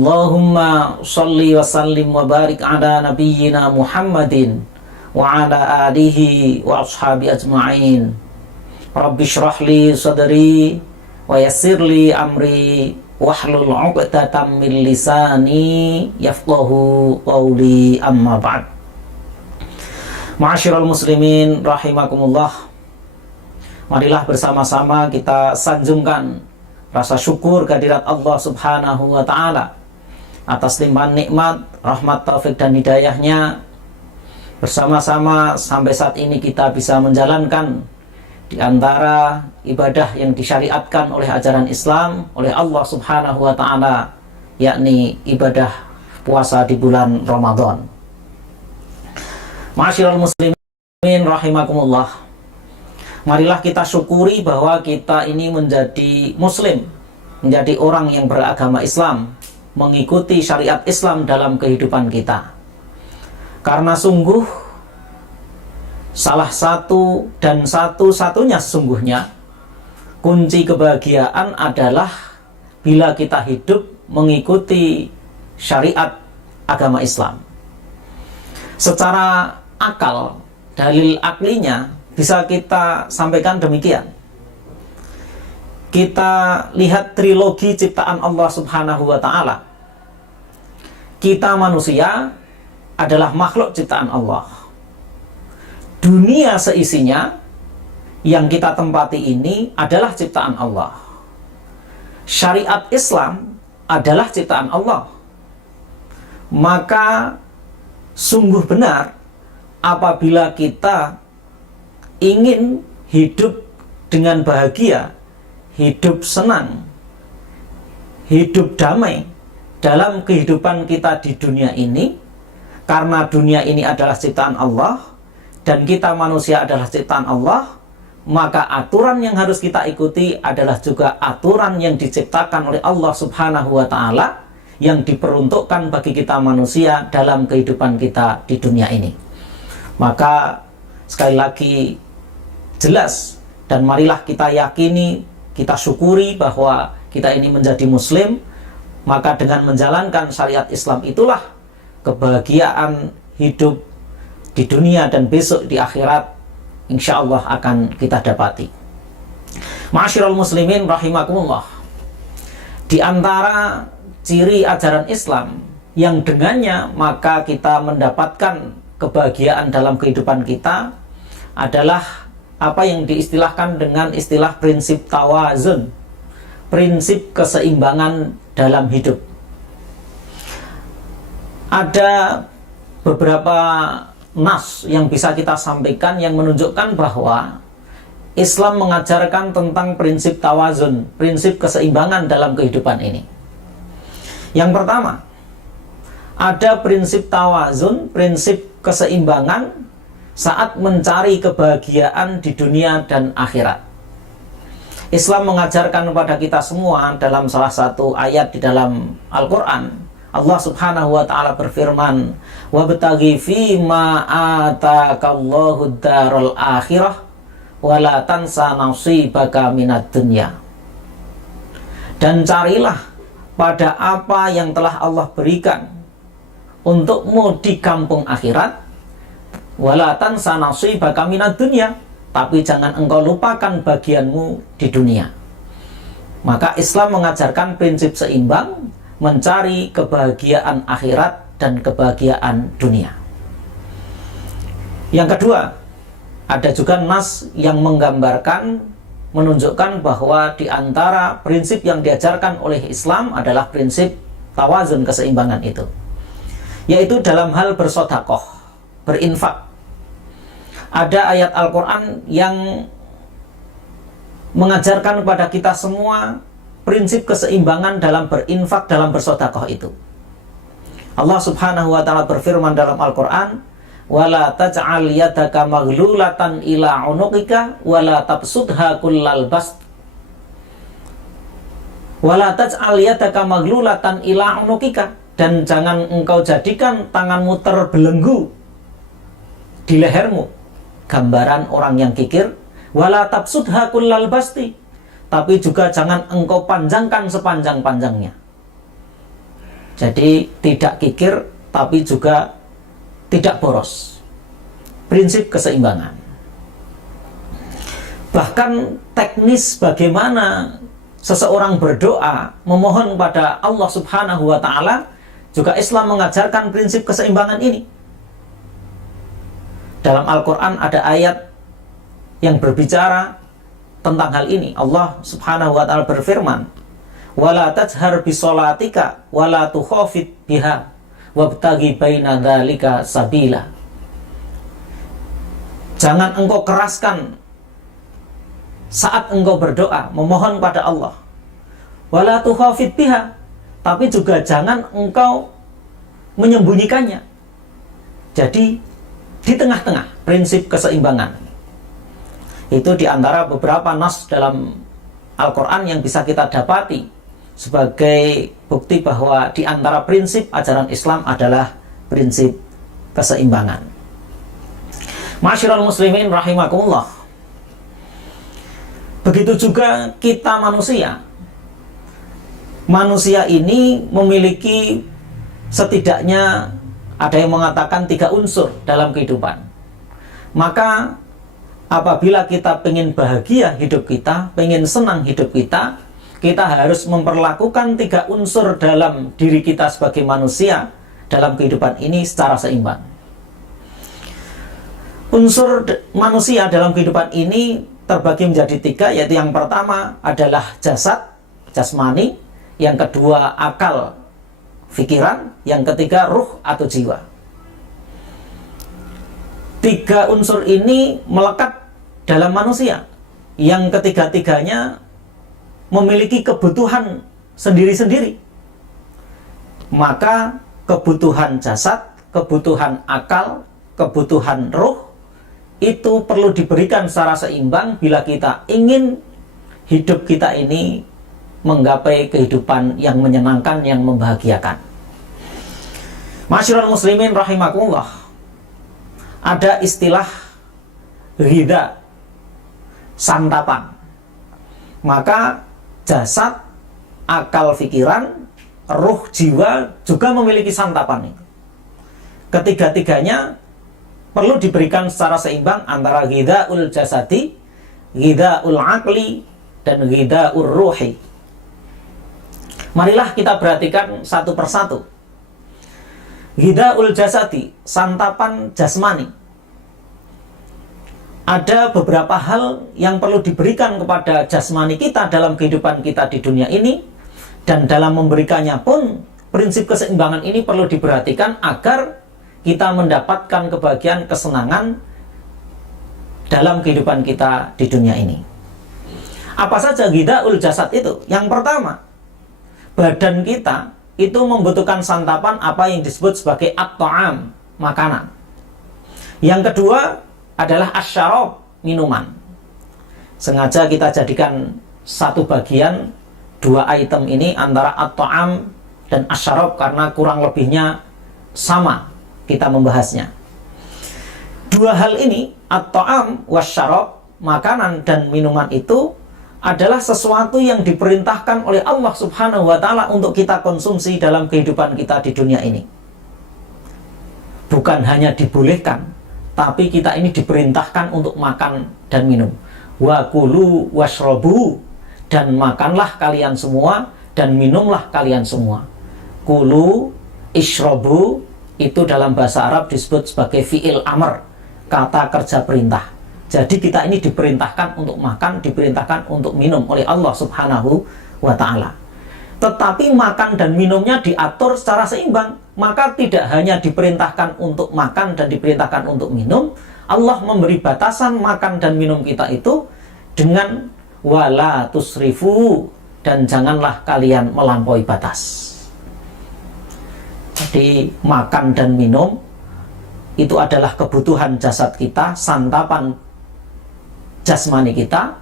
Allahumma sholli wa sallim wa barik ala nabiyyina Muhammadin wa ala alihi wa ashabi ajma'in. Rabbi shrah li sadri wa yassir li amri wahlul 'uqdatam min lisani yafqahu qawli, amma ba'd. Ma'asyiral muslimin rahimakumullah. Marilah bersama-sama kita sanjungkan rasa syukur kehadirat Allah Subhanahu wa ta'ala atas limpahan nikmat, rahmat, taufik dan hidayahnya. Bersama-sama sampai saat ini kita bisa menjalankan di antara ibadah yang disyariatkan oleh ajaran Islam oleh Allah Subhanahu wa ta'ala, yakni ibadah puasa di bulan Ramadan. Ma'asyiral muslimin rahimakumullah. Marilah kita syukuri bahwa kita ini menjadi muslim, menjadi orang yang beragama Islam, mengikuti syariat Islam dalam kehidupan kita. Karena sungguh salah satu dan satu-satunya sesungguhnya kunci kebahagiaan adalah bila kita hidup mengikuti syariat agama Islam. Secara akal, dalil aklinya bisa kita sampaikan demikian. Kita lihat trilogi ciptaan Allah Subhanahu wa ta'ala. Kita manusia adalah makhluk ciptaan Allah. Dunia seisinya yang kita tempati ini adalah ciptaan Allah. Syariat Islam adalah ciptaan Allah. Maka sungguh benar apabila kita ingin hidup dengan bahagia, hidup senang, hidup damai dalam kehidupan kita di dunia ini, karena dunia ini adalah ciptaan Allah dan kita manusia adalah ciptaan Allah, maka aturan yang harus kita ikuti adalah juga aturan yang diciptakan oleh Allah Subhanahu wa ta'ala, yang diperuntukkan bagi kita manusia dalam kehidupan kita di dunia ini. Maka sekali lagi jelas, dan marilah kita yakini, kita syukuri bahwa kita ini menjadi muslim. Maka dengan menjalankan syariat Islam itulah kebahagiaan hidup di dunia dan besok di akhirat insya Allah akan kita dapati. Ma'asyiral muslimin rahimakumullah. Di antara ciri ajaran Islam yang dengannya maka kita mendapatkan kebahagiaan dalam kehidupan kita adalah apa yang diistilahkan dengan istilah prinsip tawazun, prinsip keseimbangan dalam hidup. Ada beberapa nas yang bisa kita sampaikan yang menunjukkan bahwa Islam mengajarkan tentang prinsip tawazun, prinsip keseimbangan dalam kehidupan ini. Yang pertama, ada prinsip tawazun, prinsip keseimbangan saat mencari kebahagiaan di dunia dan akhirat. Islam mengajarkan kepada kita semua dalam salah satu ayat di dalam Al-Quran. Allah Subhanahu wa ta'ala berfirman, "Wabtaghi fima atakallahu daral akhirah wa la tansa nasibaka minad dunya." Dan carilah pada apa yang telah Allah berikan untukmu di kampung akhirat, wala tansa nasibaka minad dunya, tapi jangan engkau lupakan bagianmu di dunia. Maka Islam mengajarkan prinsip seimbang, mencari kebahagiaan akhirat dan kebahagiaan dunia. Yang kedua, ada juga nas yang menggambarkan, menunjukkan bahwa di antara prinsip yang diajarkan oleh Islam adalah prinsip tawazun, keseimbangan itu, yaitu dalam hal bersedekah, berinfak. Ada ayat Al-Quran yang mengajarkan kepada kita semua prinsip keseimbangan dalam berinfak, dalam bersedekah itu. Allah Subhanahu wa ta'ala berfirman dalam Al-Quran, "Wala taj'al yadaka maghlulatan ila unuqika wala tabsudha kullal bast." Wala taj'al yadaka maghlulatan ila unuqika, dan jangan engkau jadikan tanganmu terbelenggu di lehermu, gambaran orang yang kikir. Wala tabsudha kullal basti, tapi juga jangan engkau panjangkan sepanjang-panjangnya. Jadi tidak kikir tapi juga tidak boros. Prinsip keseimbangan. Bahkan teknis bagaimana seseorang berdoa memohon pada Allah Subhanahu wa Ta'ala, juga Islam mengajarkan prinsip keseimbangan ini. Dalam Al-Quran ada ayat yang berbicara tentang hal ini. Allah Subhanahu wa Ta'ala berfirman, "Wala tajhar bisolatika wala tukhafit biha wabtaghi baina dzalika sabila." Jangan engkau keraskan saat engkau berdoa memohon pada Allah. Wala tukhafit biha, tapi juga jangan engkau menyembunyikannya. Jadi di tengah-tengah, prinsip keseimbangan. Itu diantara beberapa nas dalam Al-Quran yang bisa kita dapati sebagai bukti bahwa di antara prinsip ajaran Islam adalah prinsip keseimbangan. Ma'asyiral muslimin rahimakumullah. Begitu juga kita manusia. Manusia ini memiliki setidaknya, ada yang mengatakan 3 unsur dalam kehidupan. Maka apabila kita pengen bahagia hidup kita, pengen senang hidup kita, kita harus memperlakukan 3 unsur dalam diri kita sebagai manusia dalam kehidupan ini secara seimbang. Unsur manusia dalam kehidupan ini terbagi menjadi 3, yaitu yang pertama adalah jasad, jasmani, yang kedua akal, pikiran, yang ketiga ruh atau jiwa. 3 unsur ini melekat dalam manusia, yang ketiga-tiganya memiliki kebutuhan sendiri-sendiri. Maka kebutuhan jasad, kebutuhan akal, kebutuhan ruh itu perlu diberikan secara seimbang bila kita ingin hidup kita ini menggapai kehidupan yang menyenangkan, yang membahagiakan. Ma'asyiral muslimin rahimakumullah. Ada istilah ghidha, santapan. Maka jasad, akal, pikiran, ruh, jiwa juga memiliki santapan itu. Ketiga-tiganya perlu diberikan secara seimbang antara ghidhaul jasadi, ghidhaul aqli, dan ghidhaul ruhi. Marilah kita perhatikan satu persatu. Ghidhaul jasadi, santapan jasmani. Ada beberapa hal yang perlu diberikan kepada jasmani kita dalam kehidupan kita di dunia ini, dan dalam memberikannya pun prinsip keseimbangan ini perlu diperhatikan agar kita mendapatkan kebahagiaan, kesenangan dalam kehidupan kita di dunia ini. Apa saja ghidhaul jasad itu? Yang pertama, badan kita itu membutuhkan santapan apa yang disebut sebagai at-ta'am, makanan. Yang kedua adalah asyarab, minuman. Sengaja kita jadikan satu bagian 2 item ini antara at-ta'am dan asyarab karena kurang lebihnya sama kita membahasnya. 2 hal ini, at-ta'am wasyarab, makanan dan minuman itu adalah sesuatu yang diperintahkan oleh Allah Subhanahu wa Ta'ala untuk kita konsumsi dalam kehidupan kita di dunia ini. Bukan hanya dibolehkan, tapi kita ini diperintahkan untuk makan dan minum. Wa kulu washrabu, dan makanlah kalian semua dan minumlah kalian semua. Kulu, ishrabu, itu dalam bahasa Arab disebut sebagai fi'il amr, kata kerja perintah. Jadi kita ini diperintahkan untuk makan, diperintahkan untuk minum oleh Allah Subhanahu wa Ta'ala. Tetapi makan dan minumnya diatur secara seimbang. Maka tidak hanya diperintahkan untuk makan dan diperintahkan untuk minum, Allah memberi batasan makan dan minum kita itu dengan wala tusrifu, dan janganlah kalian melampaui batas. Jadi makan dan minum itu adalah kebutuhan jasad kita, santapan jasmani kita.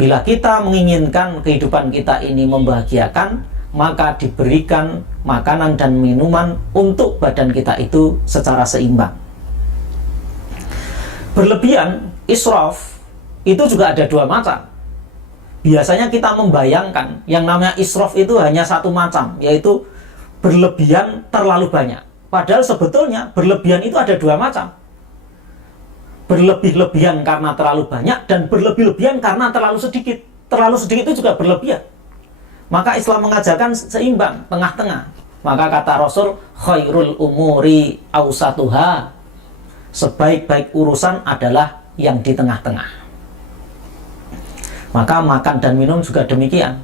Bila kita menginginkan kehidupan kita ini membahagiakan, maka diberikan makanan dan minuman untuk badan kita itu secara seimbang. Berlebihan, israf, itu juga ada 2 macam. Biasanya kita membayangkan yang namanya israf itu hanya 1 macam, yaitu berlebihan terlalu banyak. Padahal sebetulnya berlebihan itu ada dua macam. Berlebih-lebihan karena terlalu banyak dan berlebih-lebihan karena terlalu sedikit. Terlalu sedikit itu juga berlebihan. Maka Islam mengajarkan seimbang, tengah-tengah. Maka kata Rasul, khairul umuri awsatuha. Sebaik-baik urusan adalah yang di tengah-tengah. Maka makan dan minum juga demikian.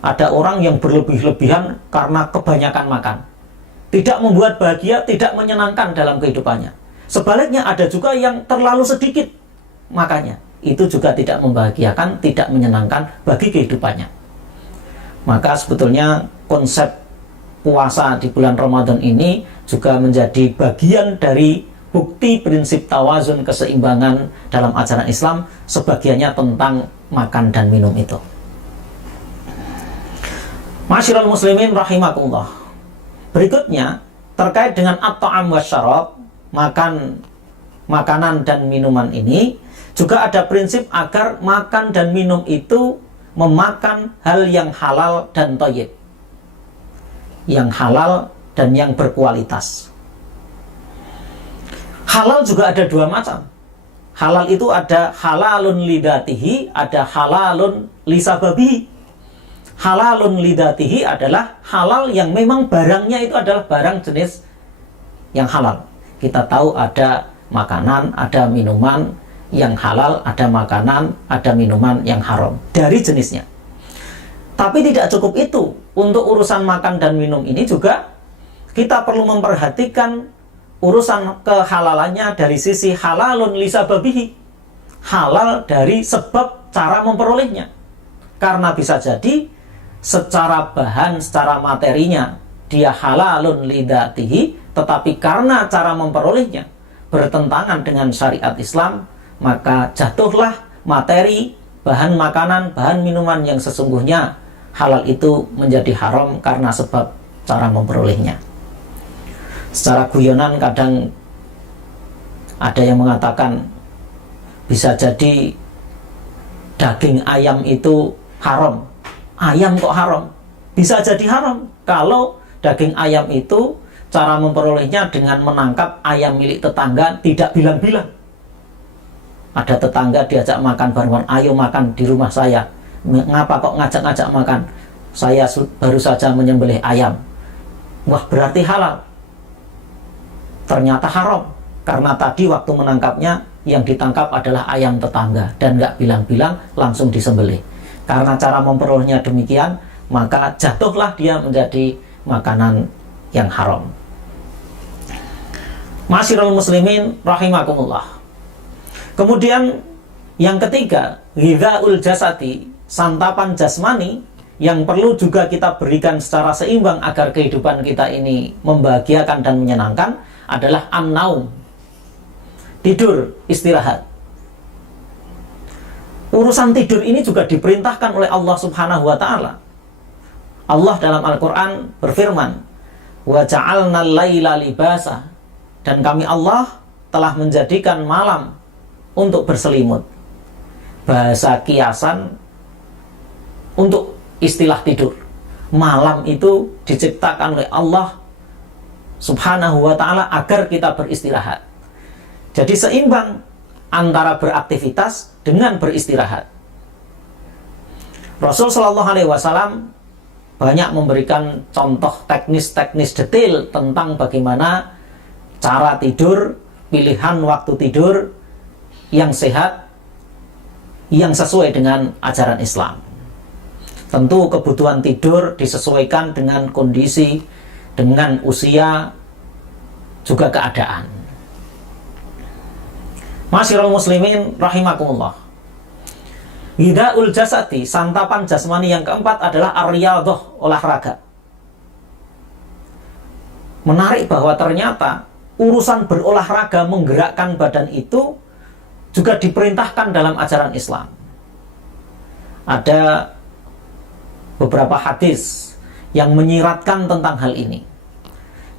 Ada orang yang berlebih-lebihan karena kebanyakan makan. Tidak membuat bahagia, tidak menyenangkan dalam kehidupannya. Sebaliknya ada juga yang terlalu sedikit makannya. Itu juga tidak membahagiakan, tidak menyenangkan bagi kehidupannya. Maka sebetulnya konsep puasa di bulan Ramadan ini juga menjadi bagian dari bukti prinsip tawazun, keseimbangan dalam ajaran Islam. Sebagiannya tentang makan dan minum itu. Masyiral muslimin rahimakumullah. Berikutnya terkait dengan at-ta'am wasyarab, makanan dan minuman ini juga ada prinsip agar makan dan minum itu memakan hal yang halal dan thayyib, yang halal dan yang berkualitas. Halal juga ada dua macam. Halal itu ada halalun lidatihi, ada halalun lisababihi. Halalun lidatihi adalah halal yang memang barangnya itu adalah barang jenis yang halal. Kita tahu ada makanan, ada minuman yang halal, ada makanan, ada minuman yang haram dari jenisnya. Tapi tidak cukup itu. Untuk urusan makan dan minum ini juga kita perlu memperhatikan urusan kehalalannya dari sisi halalun lisababihi. Halal dari sebab cara memperolehnya. Karena bisa jadi secara bahan, secara materinya dia halalun lidatihi, tetapi karena cara memperolehnya bertentangan dengan syariat Islam, maka jatuhlah materi, bahan makanan, bahan minuman yang sesungguhnya halal itu menjadi haram karena sebab cara memperolehnya. Secara guyonan kadang ada yang mengatakan bisa jadi daging ayam itu haram. Ayam kok haram? Bisa jadi haram kalau daging ayam itu cara memperolehnya dengan menangkap ayam milik tetangga, tidak bilang-bilang. Ada tetangga diajak makan bareng, ayo makan di rumah saya. Ngapa kok ngajak-ngajak makan? Saya baru saja menyembelih ayam. Wah, berarti halal. Ternyata haram, karena tadi waktu menangkapnya yang ditangkap adalah ayam tetangga dan nggak bilang-bilang, langsung disembelih. Karena cara memperolehnya demikian, maka jatuhlah dia menjadi makanan yang haram. Masyiral muslimin rahimakumullah. Kemudian yang ketiga, ghidhaul jasadi, santapan jasmani yang perlu juga kita berikan secara seimbang agar kehidupan kita ini membahagiakan dan menyenangkan adalah an-naum, tidur, istirahat. Urusan tidur ini juga diperintahkan oleh Allah Subhanahu wa ta'ala. Allah dalam Al-Quran berfirman, wa ja'alna al-laila libasa, dan kami Allah telah menjadikan malam untuk berselimut. Bahasa kiasan untuk istilah tidur. Malam itu diciptakan oleh Allah Subhanahu wa ta'ala agar kita beristirahat. Jadi seimbang antara beraktivitas dengan beristirahat. Rasul Shallallahu Alaihi Wasallam banyak memberikan contoh teknis-teknis detail tentang bagaimana cara tidur, pilihan waktu tidur yang sehat, yang sesuai dengan ajaran Islam. Tentu kebutuhan tidur disesuaikan dengan kondisi, dengan usia, juga keadaan. Masyiral muslimin rahimakumullah. Ghidhaul jasadi, santapan jasmani yang keempat adalah ar-riyadhah, olahraga. Menarik bahwa ternyata urusan berolahraga, menggerakkan badan itu juga diperintahkan dalam ajaran Islam. Ada beberapa hadis yang menyiratkan tentang hal ini.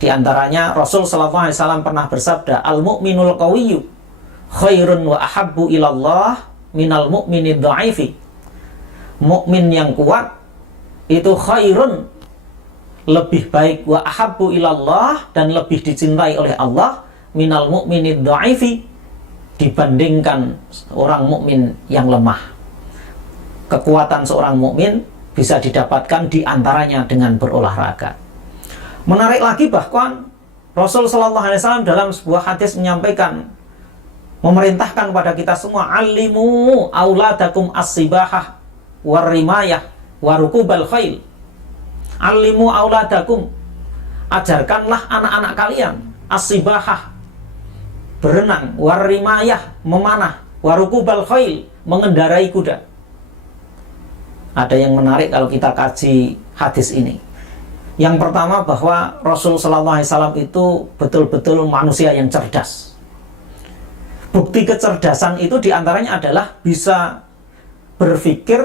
Di antaranya Rasul sallallahu alaihi wasallam pernah bersabda, al-mu'minul qawiyyu khairun wa ahabbu ilallah minal mu'minid dha'ifi. Mukmin yang kuat itu khairun, lebih baik wa ahabbu ilallah, dan lebih dicintai oleh Allah minal mu'minid dha'ifi, dibandingkan orang mukmin yang lemah. Kekuatan seorang mukmin bisa didapatkan diantaranya dengan berolahraga. Menarik lagi, bahkan Rasul Shallallahu Alaihi Wasallam dalam sebuah hadis menyampaikan, memerintahkan kepada kita semua, alimu auladakum as-sibahah warimayah warukubal khail. Alimu auladakum, ajarkanlah anak-anak kalian as-sibahah, berenang, warimayah, memanah, warukubal khail, mengendarai kuda. Ada yang menarik kalau kita kaji hadis ini. Yang pertama, bahwa Rasul Sallallahu Alaihi Wasallam itu betul-betul manusia yang cerdas. Bukti kecerdasan itu diantaranya adalah bisa berpikir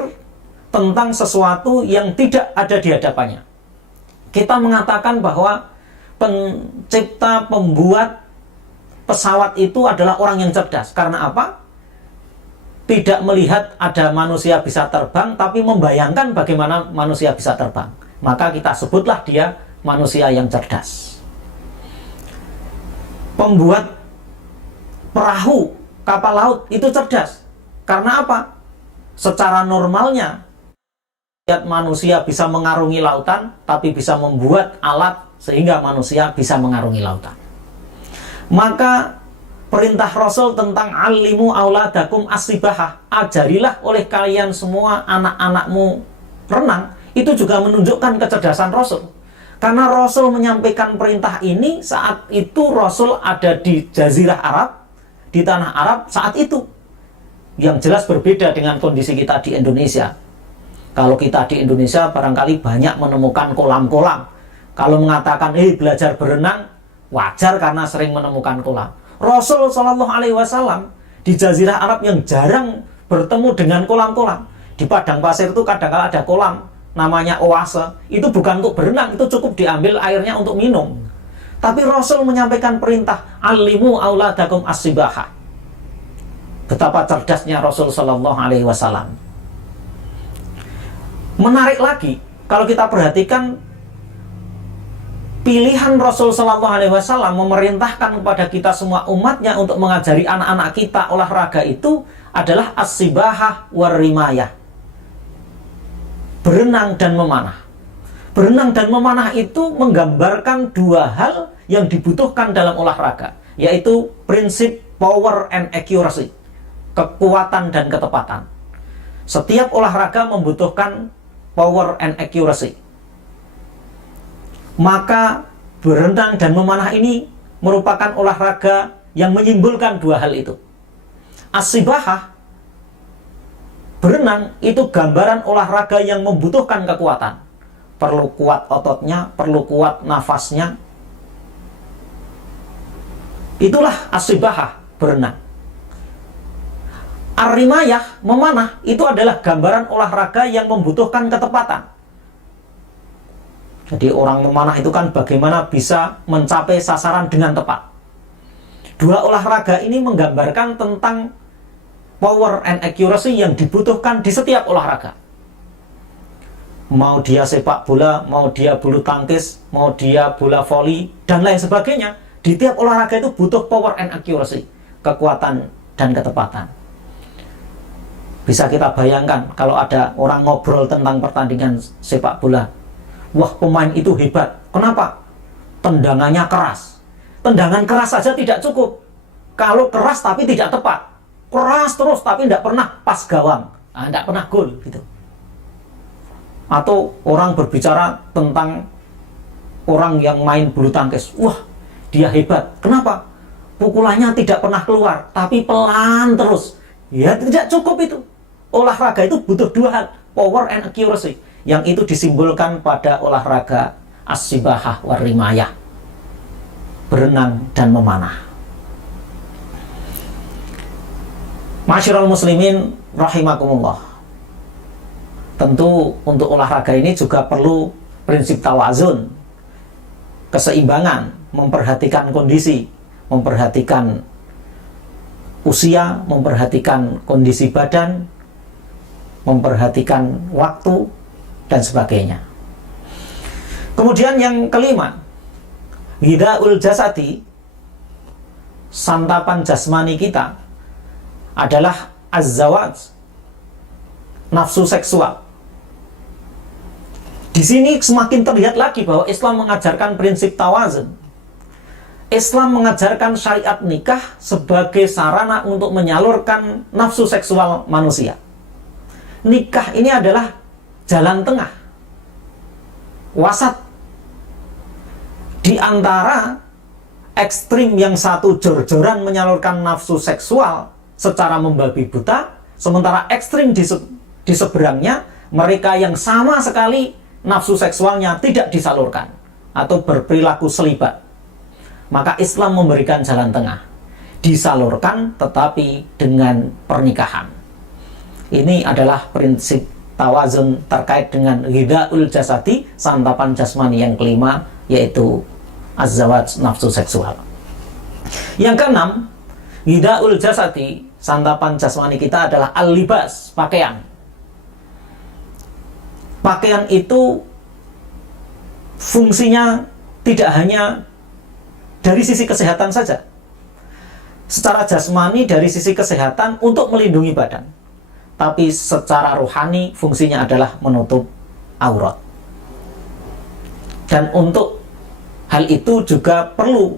tentang sesuatu yang tidak ada di hadapannya. Kita mengatakan bahwa pencipta, pembuat pesawat itu adalah orang yang cerdas. Karena apa? Tidak melihat ada manusia bisa terbang, tapi membayangkan bagaimana manusia bisa terbang. Maka kita sebutlah dia manusia yang cerdas. Pembuat perahu, kapal laut itu cerdas. Karena apa? Secara normalnya, lihat manusia bisa mengarungi lautan, tapi bisa membuat alat sehingga manusia bisa mengarungi lautan. Maka perintah Rasul tentang alimu auladakum as-sibahah, ajarilah oleh kalian semua anak-anakmu renang, itu juga menunjukkan kecerdasan Rasul. Karena Rasul menyampaikan perintah ini saat itu Rasul ada di Jazirah Arab, di tanah Arab saat itu. Yang jelas berbeda dengan kondisi kita di Indonesia. Kalau kita di Indonesia barangkali banyak menemukan kolam-kolam. Kalau mengatakan belajar berenang, wajar karena sering menemukan kolam. Rasul Shallallahu Alaihi Wasallam di Jazirah Arab yang jarang bertemu dengan kolam-kolam. Di padang pasir itu kadang-kadang ada kolam, namanya oase. Itu bukan untuk berenang, itu cukup diambil airnya untuk minum. Tapi Rasul menyampaikan perintah, alimu auladakum as-sibahah. Betapa cerdasnya Rasul Shallallahu Alaihi Wasallam. Menarik lagi, kalau kita perhatikan pilihan Rasul Shallallahu Alaihi Wasallam memerintahkan kepada kita semua umatnya untuk mengajari anak-anak kita olahraga itu adalah as-sibahah warimayah, berenang dan memanah. Berenang dan memanah itu menggambarkan dua hal yang dibutuhkan dalam olahraga, yaitu prinsip power and accuracy, kekuatan dan ketepatan. Setiap olahraga membutuhkan power and accuracy. Maka berenang dan memanah ini merupakan olahraga yang menyimbolkan dua hal itu. As-sibahah, berenang, itu gambaran olahraga yang membutuhkan kekuatan. Perlu kuat ototnya, perlu kuat nafasnya. Itulah as-sibahah, berenang. Ar-rimayah, memanah, itu adalah gambaran olahraga yang membutuhkan ketepatan. Jadi orang memanah itu kan bagaimana bisa mencapai sasaran dengan tepat. Dua olahraga ini menggambarkan tentang power and accuracy yang dibutuhkan di setiap olahraga. Mau dia sepak bola, mau dia bulu tangkis, mau dia bola voli, dan lain sebagainya. Di tiap olahraga itu butuh power and accuracy, kekuatan dan ketepatan. Bisa kita bayangkan kalau ada orang ngobrol tentang pertandingan sepak bola. Wah, pemain itu hebat. Kenapa? Tendangannya keras. Tendangan keras saja tidak cukup. Kalau keras tapi tidak tepat. Keras terus tapi tidak pernah pas gawang. Tidak pernah gol gitu. Atau orang berbicara tentang orang yang main bulu tangkis. Wah, dia hebat. Kenapa? Pukulannya tidak pernah keluar, tapi pelan terus. Ya, tidak cukup itu. Olahraga itu butuh dua hal, power and accuracy. Yang itu disimbolkan pada olahraga as-sibahah warimayah, berenang dan memanah. Masyiral muslimin rahimakumullah. Tentu untuk olahraga ini juga perlu prinsip tawazun, keseimbangan, memperhatikan kondisi, memperhatikan usia, memperhatikan kondisi badan, memperhatikan waktu, dan sebagainya. Kemudian yang kelima, ghidhaul jasadi, santapan jasmani kita adalah az-zawaj, nafsu seksual. Di sini semakin terlihat lagi bahwa Islam mengajarkan prinsip tawazun. Islam mengajarkan syariat nikah sebagai sarana untuk menyalurkan nafsu seksual manusia. Nikah ini adalah jalan tengah, wasat, di antara ekstrim yang satu jor-joran menyalurkan nafsu seksual secara membabi buta, sementara ekstrim di seberangnya mereka yang sama sekali nafsu seksualnya tidak disalurkan atau berperilaku selibat. Maka Islam memberikan jalan tengah, disalurkan tetapi dengan pernikahan. Ini adalah prinsip tawazun terkait dengan ghidhaul jasadi, santapan jasmani yang kelima, yaitu az-zawaj, nafsu seksual. Yang keenam, ghidhaul jasadi, santapan jasmani kita adalah al-libas, pakaian. Pakaian itu fungsinya tidak hanya dari sisi kesehatan saja. Secara jasmani dari sisi kesehatan untuk melindungi badan, tapi secara rohani fungsinya adalah menutup aurat. Dan untuk hal itu juga perlu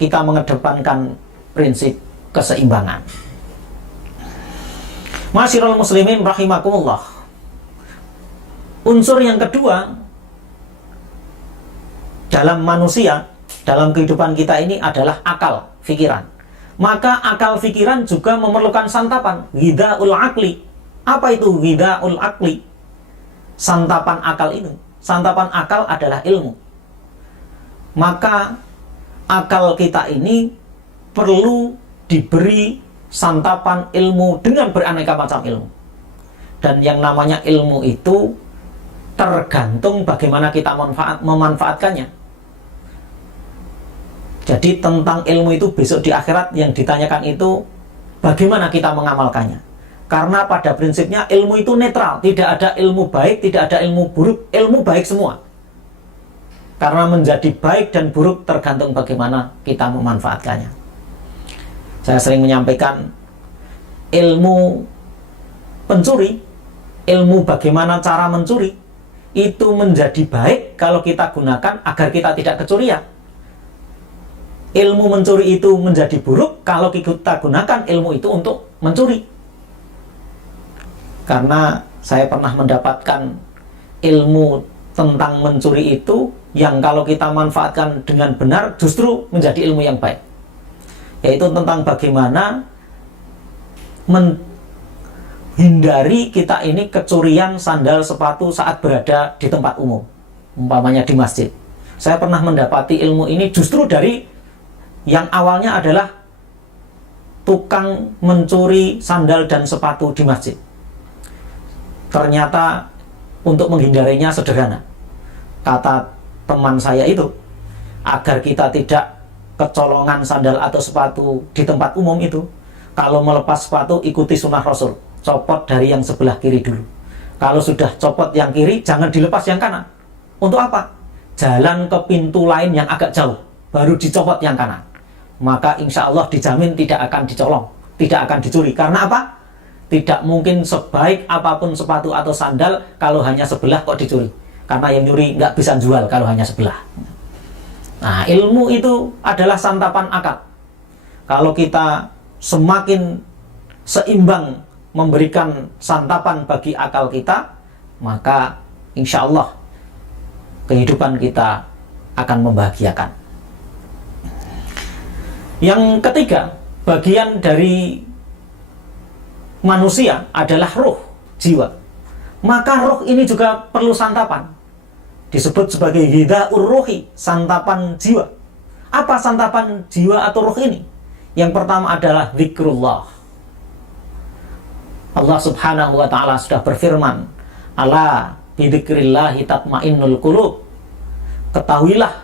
kita mengedepankan prinsip keseimbangan. Masyiral muslimin rahimakumullah. Unsur yang kedua dalam manusia, dalam kehidupan kita ini adalah akal, pikiran. Maka akal pikiran juga memerlukan santapan, ghidhaul aqli. Apa itu ghidhaul aqli? Santapan akal itu. Santapan akal adalah ilmu. Maka akal kita ini perlu diberi santapan ilmu dengan beraneka macam ilmu. Dan yang namanya ilmu itu tergantung bagaimana kita memanfaatkannya. Jadi tentang ilmu itu besok di akhirat yang ditanyakan itu bagaimana kita mengamalkannya. Karena pada prinsipnya ilmu itu netral, tidak ada ilmu baik, tidak ada ilmu buruk, ilmu baik semua. Karena menjadi baik dan buruk tergantung bagaimana kita memanfaatkannya. Saya sering menyampaikan ilmu pencuri, ilmu bagaimana cara mencuri, itu menjadi baik kalau kita gunakan agar kita tidak kecurian. Ilmu mencuri itu menjadi buruk kalau kita gunakan ilmu itu untuk mencuri. Karena saya pernah mendapatkan ilmu tentang mencuri itu yang kalau kita manfaatkan dengan benar justru menjadi ilmu yang baik, yaitu tentang bagaimana hindari kita ini kecurian sandal sepatu saat berada di tempat umum, umpamanya di masjid. Saya pernah mendapati ilmu ini justru dari yang awalnya adalah tukang mencuri sandal dan sepatu di masjid. Ternyata untuk menghindarinya sederhana. Kata teman saya itu, agar kita tidak kecolongan sandal atau sepatu di tempat umum itu, kalau melepas sepatu ikuti sunnah Rasul, copot dari yang sebelah kiri dulu. Kalau sudah copot yang kiri, jangan dilepas yang kanan. Untuk apa? Jalan ke pintu lain yang agak jauh, baru dicopot yang kanan. Maka insya Allah dijamin tidak akan dicolong, tidak akan dicuri. Karena apa? Tidak mungkin sebaik apapun sepatu atau sandal kalau hanya sebelah kok dicuri. Karena yang nyuri nggak bisa jual kalau hanya sebelah. Nah, ilmu itu adalah santapan akal. Kalau kita semakin seimbang memberikan santapan bagi akal kita, maka insya Allah kehidupan kita akan membahagiakan. Yang ketiga, bagian dari manusia adalah ruh, jiwa. Maka ruh ini juga perlu santapan. Disebut sebagai ghidhaur ruhi, santapan jiwa. Apa santapan jiwa atau ruh ini? Yang pertama adalah zikrullah. Allah subhanahu wa ta'ala sudah berfirman, ala bidzikrillahi tatmainnul qulub. Ketahuilah,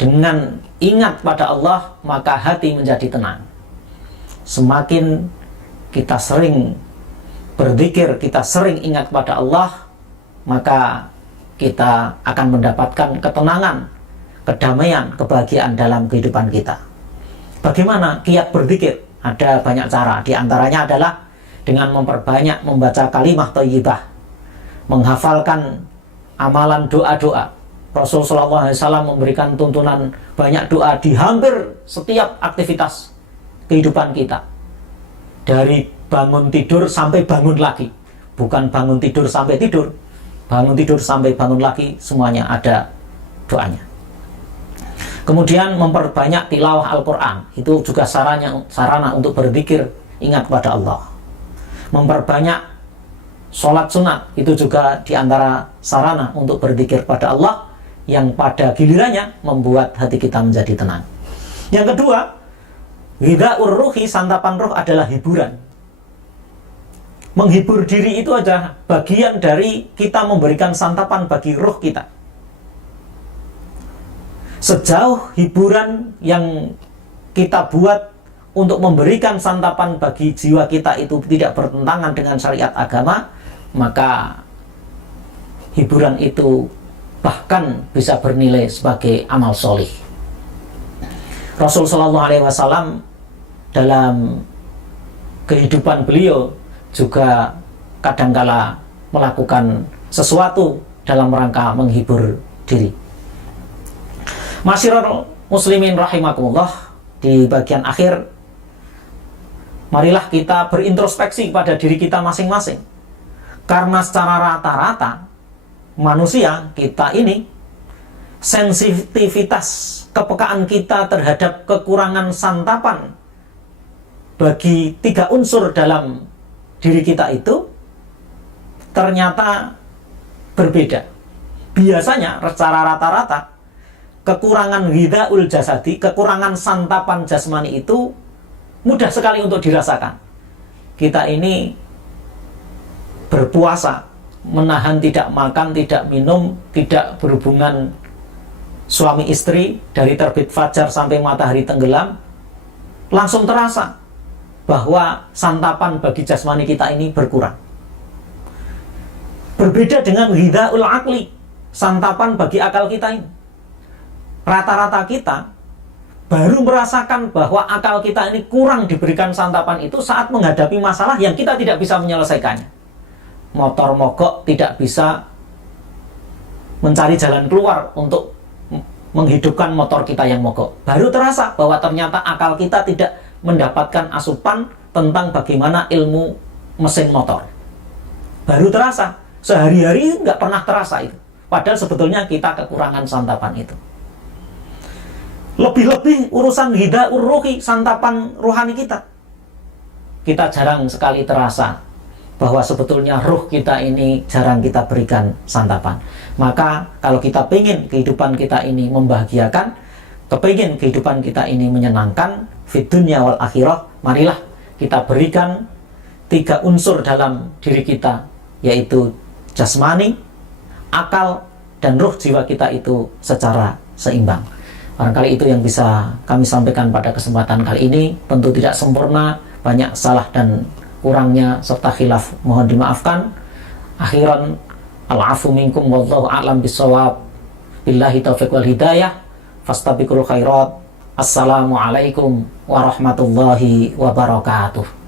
dengan ingat pada Allah maka hati menjadi tenang. Semakin kita sering berzikir, kita sering ingat pada Allah, maka kita akan mendapatkan ketenangan, kedamaian, kebahagiaan dalam kehidupan kita. Bagaimana kiat berzikir? Ada banyak cara. Di antaranya adalah dengan memperbanyak membaca kalimah thayyibah, menghafalkan amalan doa-doa. Rasulullah SAW memberikan tuntunan banyak doa di hampir setiap aktivitas kehidupan kita. Dari bangun tidur sampai bangun lagi. Bukan bangun tidur sampai tidur. Bangun tidur sampai bangun lagi, semuanya ada doanya. Kemudian memperbanyak tilawah Al-Quran. Itu juga sarana untuk berzikir, ingat kepada Allah. Memperbanyak sholat sunat. Itu juga diantara sarana untuk berzikir pada Allah, yang pada gilirannya membuat hati kita menjadi tenang. Yang kedua, ghidha'ur ruhi, santapan roh adalah hiburan. Menghibur diri itu adalah bagian dari kita memberikan santapan bagi roh kita. Sejauh hiburan yang kita buat untuk memberikan santapan bagi jiwa kita itu tidak bertentangan dengan syariat agama, maka hiburan itu bahkan bisa bernilai sebagai amal solih. Rasulullah SAW dalam kehidupan beliau juga kadangkala melakukan sesuatu dalam rangka menghibur diri. Masyiral muslimin rahimakumullah, di bagian akhir marilah kita berintrospeksi pada diri kita masing-masing. Karena secara rata-rata manusia kita ini, sensitivitas kepekaan kita terhadap kekurangan santapan bagi 3 unsur dalam diri kita itu ternyata berbeda. Biasanya secara rata-rata kekurangan ghidha'ul jasadi, kekurangan santapan jasmani itu mudah sekali untuk dirasakan. Kita ini berpuasa, menahan tidak makan, tidak minum, tidak berhubungan suami istri dari terbit fajar sampai matahari tenggelam, langsung terasa bahwa santapan bagi jasmani kita ini berkurang. Berbeda dengan ghidha'ul aqli, santapan bagi akal kita ini. Rata-rata kita baru merasakan bahwa akal kita ini kurang diberikan santapan itu saat menghadapi masalah yang kita tidak bisa menyelesaikannya. Motor mogok, tidak bisa mencari jalan keluar untuk menghidupkan motor kita yang mogok. Baru terasa bahwa ternyata akal kita tidak mendapatkan asupan tentang bagaimana ilmu mesin motor. Baru terasa, sehari-hari nggak pernah terasa itu. Padahal sebetulnya kita kekurangan santapan itu. Lebih-lebih urusan ghidha'ur ruhi, santapan rohani kita. Kita jarang sekali terasa bahwa sebetulnya ruh kita ini jarang kita berikan santapan. Maka kalau kita pengen kehidupan kita ini membahagiakan, kepingin kehidupan kita ini menyenangkan, fid dunya wal akhirah, marilah kita berikan 3 unsur dalam diri kita, yaitu jasmani, akal, dan ruh jiwa kita itu secara seimbang. Barangkali itu yang bisa kami sampaikan pada kesempatan kali ini. Tentu tidak sempurna, banyak salah dan kurangnya serta khilaf, mohon dimaafkan. Akhiran, al-afu minkum wallahu a'lam bissawab. Billahi taufiq wal hidayah. Fastabiqul khairat. Assalamualaikum warahmatullahi wabarakatuh.